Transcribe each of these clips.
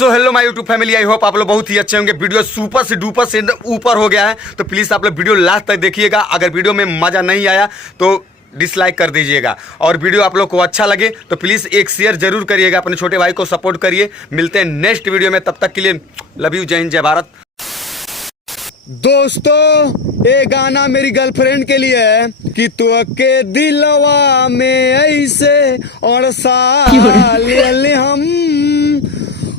So hello my YouTube family, I hope आप लोग बहुत ही अच्छे होंगे। वीडियो सुपर से डुपर से ऊपर हो गया है, तो प्लीज़ आप लोग वीडियो लास्ट तक देखिएगा। अगर वीडियो में मज़ा नहीं आया तो डिसलाइक कर दीजिएगा, और वीडियो आप लोग को अच्छा लगे तो प्लीज़ एक शेयर जरूर करिएगा, अपने छोटे भाई को सपोर्ट करिए। मिलते हैं नेक्स्ट वीडियो में, तब तक के लिए लव यू, जय हिंद, जय भारत। दोस्तों, ये गाना मेरी गर्लफ्रेंड के लिए है कि तू के दिलवा में ऐसे और साले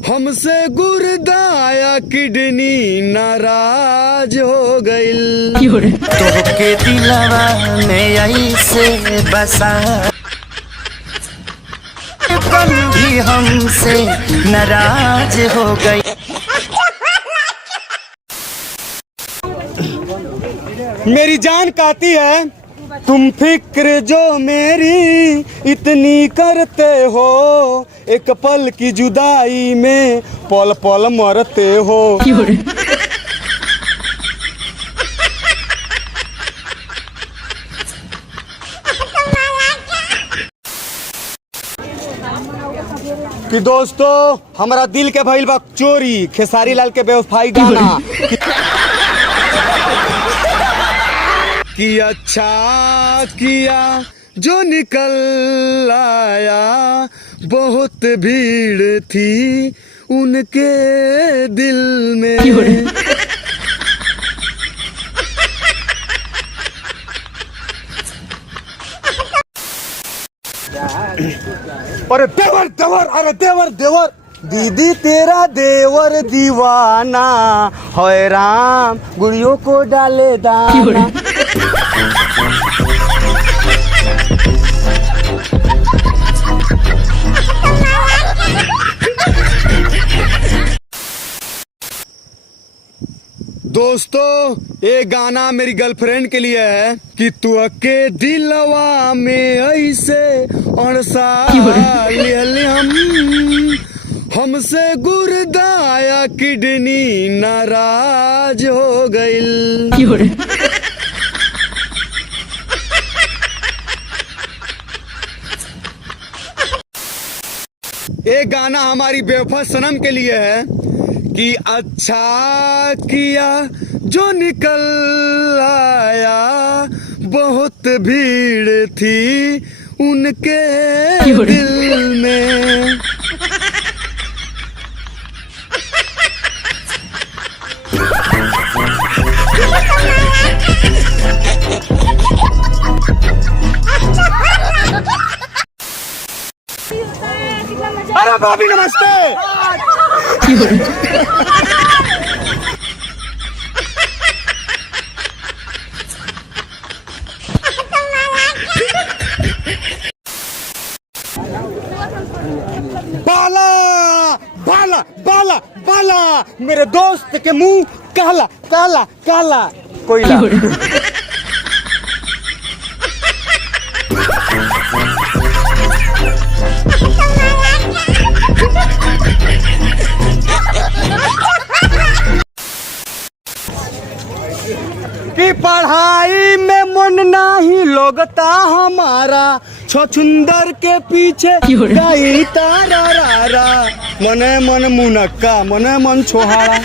हमसे गुर्दाया किडनी नाराज हो गइल। तो के दिलवा में ऐसे बसा भी हमसे नाराज हो गई। मेरी जान कहती है तुम फिक्र जो मेरी इतनी करते हो, एक पल की जुदाई में पल पल मरते हो। कि दोस्तों, हमारा दिल के भइल बा चोरी, खेसारी लाल के बेवफाई गाना कि अच्छा किया जो निकल आया, बहुत भीड़ थी उनके दिल में। अरे देवर देवर, अरे देवर देवर, दीदी तेरा देवर दीवाना है राम, गुड़ियों को डाले दाना। दोस्तों, ये गाना मेरी गर्लफ्रेंड के लिए है कि तू के दिलवा में ऐसे और साले हमसे गुर्दाया किडनी नाराज हो गइल। ये गाना हमारी बेवफा सनम के लिए है कि अच्छा किया जो निकल आया, बहुत भीड़ थी उनके दिल में। अरे भाभी नमस्ते। बाला बाला बाला बाला, मेरे दोस्त के मुंह काला काला काला कोयला। कि पढ़ाई में मन नहीं लगता हमारा, छछुंदर के पीछे गई तारा रारा, मने मन मुनक्का मने मन छोहाड़ा।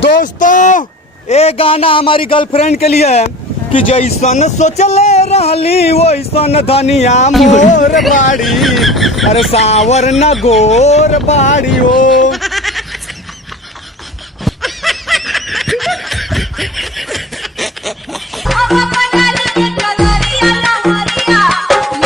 दोस्तों, ये गाना हमारी गर्लफ्रेंड के लिए है कि जैसन सोचले रहली वैसन धनिया मोर बाड़ी, अरे सावर न गोर बाड़ी हो।